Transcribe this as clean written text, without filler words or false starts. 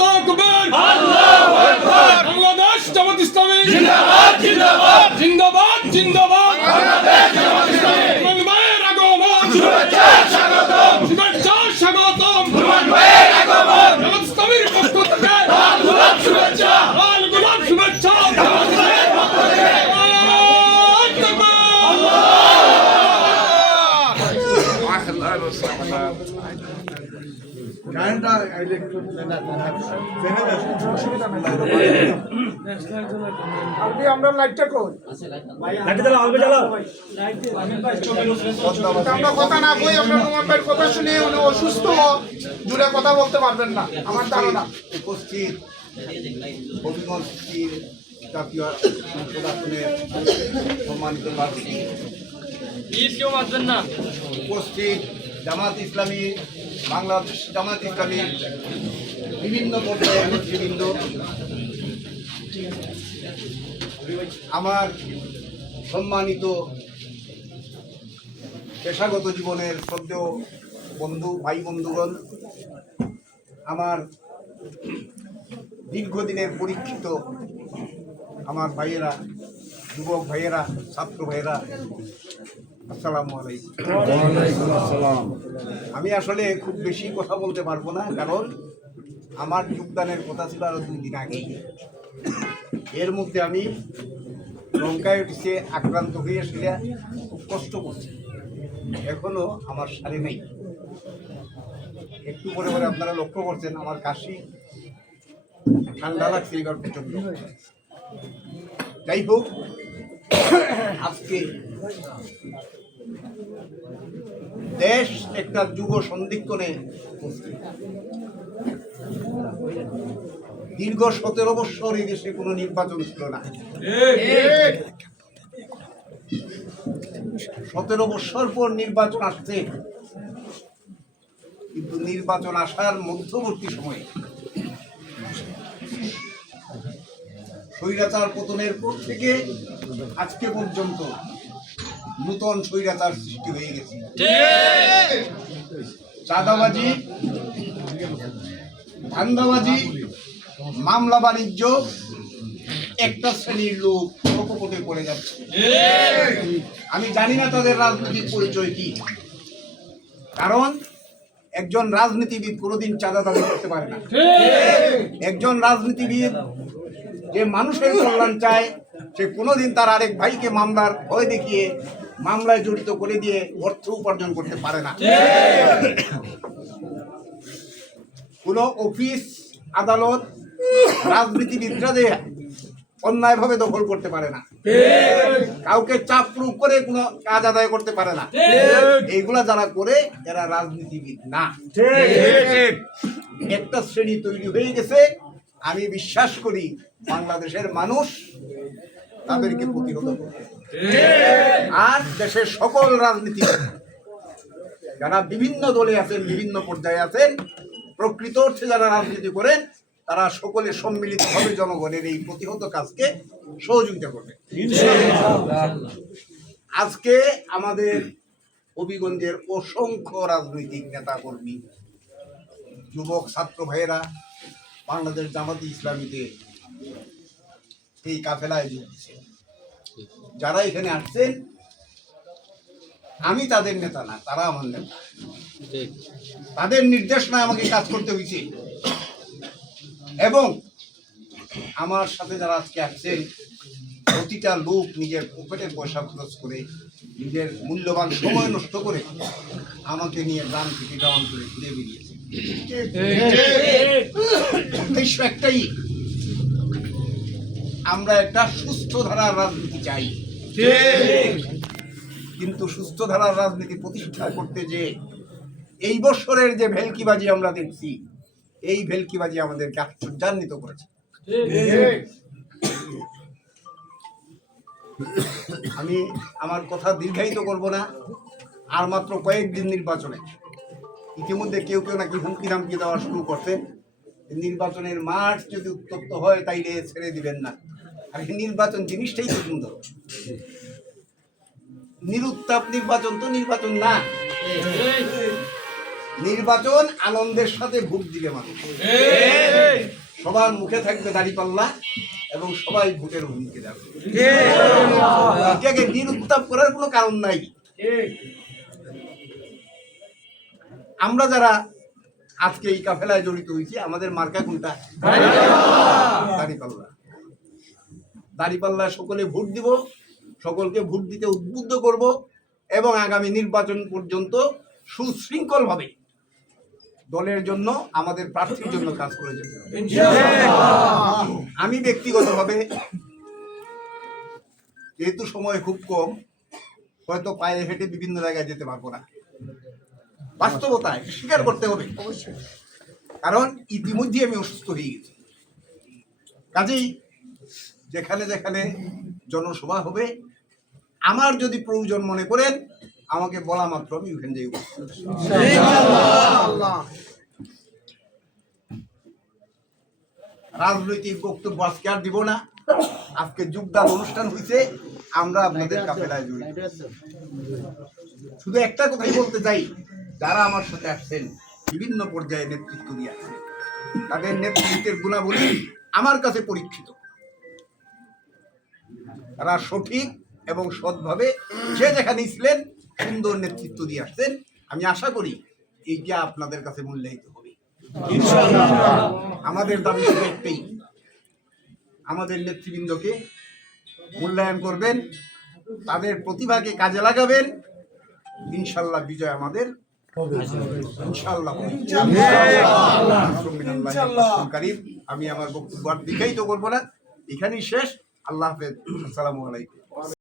তাকবীর আল্লাহু আকবার বাংলাদেশ জামাত ইসলামী জিন্দাবাদ জিন্দাবাদ জিন্দাবাদ জিন্দাবাদ বাংলাদেশ জামাত ইসলামী রহমান ভাইয়ের আগমন শুভেচ্ছা স্বাগতম শুভেচ্ছা স্বাগতম রহমান ভাইয়ের আগমন জামাত ইসলামীর পক্ষ থেকে লাল গোলাপ শুভেচ্ছা লাল গোলাপ শুভেচ্ছা জামাত ইসলামীর পক্ষ থেকে আমরা লাইটটা কই আমরা কথা না কই আমরা মোহাম্মদের কথা শুনে উনি অসুস্থ জুড়ে কথা বলতে পারবেন না আমার ধারণা। উপস্থিত হবিগঞ্জের জাতীয় সংসদ আসনের সম্মানিত প্রার্থী, উপস্থিত জামাত ইসলামী বাংলাদেশ জামাত ইসলামী বিভিন্ন পর্যায়ের নেতৃবৃন্দ, আমার সম্মানিত পেশাগত জীবনের শ্রদ্ধেয় বন্ধু ভাই বন্ধুগণ, আমার দীর্ঘদিনের পরীক্ষিত আমার ভাইয়েরা, যুবক ভাইয়েরা, ছাত্র ভাইয়েরা, আসসালামু আলাইকুম। আমি আসলে খুব বেশি কথা বলতে পারবো না, কারণ আমার যোগদানের কথা ছিল আরো 2 দিন আগেই। এর মধ্যে আমি ব্রঙ্কাইটিসে আক্রান্ত হয়ে আসলে খুব কষ্ট করছি, এখনো আমার সারে নেই। একটু পরে পরে আপনারা লক্ষ্য করছেন আমার কাশি, ঠান্ডা লাগছে এবার প্রচন্ড। যাই হোক, আজকে দেশ একটা যুগ সন্ধিক্ষণে দীর্ঘ 17 বছর এই দেশে কোনো নির্বাচন ছিল না। 17 বছর পর নির্বাচন আসছে, কিন্তু নির্বাচন আসার মধ্যবর্তী সময়ে স্বৈরাচার পতনের পর থেকে আজকে পর্যন্ত নূতন স্বৈরাচার সৃষ্টি হয়ে গেছে। চাঁদাবাজি, ধান্দাবাজি, মামলা বাণিজ্য, একটা শ্রেণীর লোক প্রকোপে পড়ে যাচ্ছে। আমি জানি না তাদের রাজনৈতিক পরিচয় কি, কারণ একজন রাজনীতিবিদ কোনোদিন চাঁদা দাবি করতে পারে না। একজন রাজনীতিবিদ যে মানুষের কল্যাণ চায়, সে কোনোদিন তার আরেক ভাইকে মামলার ভয় দেখিয়ে মামলায় জড়িত করে দিয়ে অর্থ উপার্জন করতে পারে না। কোনো অফিস আদালত রাজনীতিবিদরা যে অন্যায়ভাবে দখল করতে পারে না, কাউকে চাপ প্রয়োগ করে কোনো কাজ আদায় করতে পারে না। এইগুলা যারা করে এরা রাজনীতিবিদ না। একটা শ্রেণী তৈরি হয়ে গেছে, আমি বিশ্বাস করি বাংলাদেশের মানুষ তাদেরকে প্রতিহত করবে। আর দেশের সকল রাজনীতি যারা বিভিন্ন দলে আছেন, বিভিন্ন পর্যায়ে আছেন, প্রকৃত অর্থে যারা রাজনীতি করেন, তারা সকলে সম্মিলিতভাবে জনগণের এই প্রতিহত কাজকে সহযোগিতা করবে। আজকে আমাদের হবিগঞ্জের অসংখ্য রাজনৈতিক নেতা কর্মী, যুবক ছাত্র ভাইয়েরা বাংলাদেশ জামাত ইসলামীতে এই কাফেলায় যোগ দিচ্ছে। যারা এখানে আসছেন, আমি তাদের নেতা না, তারা আমার নেতা। তাদের নির্দেশনায় আমাকে কাজ করতে হয়েছে। এবং আমার সাথে যারা আজকে আসছেন, প্রতিটা লোক নিজের পকেটের পয়সা খরচ করে, নিজের মূল্যবান সময় নষ্ট করে আমাকে নিয়ে গ্রাম থেকে গ্রামান্তরে ঘুরে বেরিয়েছে। উদ্দেশ্য একটাই, আমরা একটা সুস্থ ধারার রাজনীতি চাই। কিন্তু সুস্থ ধারার রাজনীতি প্রতিষ্ঠা করতে যে এই বছরের যে ভেলকিবাজি আমরা দেখছি, এই ভেলকিবাজি আমাদেরকে আশ্চর্যান্বিত করেছে। আমি আমার কথা দীর্ঘায়িত করব না। আর মাত্র কয়েকদিন নির্বাচনে, ইতিমধ্যে কেউ কেউ নাকি হুমকি ধামকি দেওয়া শুরু করছেন। নির্বাচনের মাঠ যদি উত্তপ্ত হয় তাইলে ছেড়ে দিবেন না। আর নির্বাচন জিনিসটাই তো সুন্দর। নিরুত্তাপ নির্বাচন তো নির্বাচন না। নির্বাচন আনন্দের সাথে ভোট দিবে মানুষ। সবার মুখে থাকবে দাঁড়িপাল্লা এবং সবাই ভোটের হুমকে যাবে। এটাকে নিরুত্তাপ করার কোনো কারণ নাই। আমরা যারা আজকে এই কাফেলায় জড়িত হয়েছি, আমাদের মার্কা কোনটা? দাঁড়িপাল্লা। দাঁড়িপাল্লা সকলে ভোট দিব, সকলকে ভোট দিতে উদ্বুদ্ধ করব এবং আগামী নির্বাচন পর্যন্ত সুশৃঙ্খলভাবে দলের জন্য, আমাদের প্রার্থীর জন্য কাজ করে যেতে হবে। আমি ব্যক্তিগতভাবে, যেহেতু সময় খুব কম, হয়তো পায়ে হেঁটে বিভিন্ন জায়গায় যেতে পারবো না। বাস্তবতায় স্বীকার করতে হবে, কারণ ইতিমধ্যে আমি অসুস্থ হয়ে গেছি। কাজেই যেখানে যেখানে জনসভা হবে, আমার যদি প্রয়োজন মনে করেন আমাকে বলা মাত্র আমি ওখানে যাই। রাজনৈতিক বক্তব্য আজকে আর দিব না। আজকে যোগদান অনুষ্ঠান হয়েছে, আমরা আপনাদের কাফেলায় জড়িত। শুধু একটা কথাই বলতে চাই, যারা আমার সাথে আসছেন, বিভিন্ন পর্যায়ে নেতৃত্ব দিয়ে আসছেন, তাদের নেতৃত্বের গুণাবলী আমার কাছে পরীক্ষিত। তারা সঠিক এবং সৎভাবে যে যেখানে ছিলেন সুন্দর নেতৃত্ব দিয়ে আসছেন। আমি আশা করি এইটা আপনাদের কাছে মূল্যায়িত হবে। আমাদের দাবি শুধু একটাই, আমাদের নেতৃবৃন্দকে মূল্যায়ন করবেন, তাদের প্রতিভাকে কাজে লাগাবেন। ইনশাল্লাহ বিজয় আমাদের ইনশাল্লাহ। আমি আমার বক্তব্য আর দীর্ঘায়িত করবো না, এখানেই শেষ। আল্লাহ হাফেজ, আসসালামু আলাইকুম।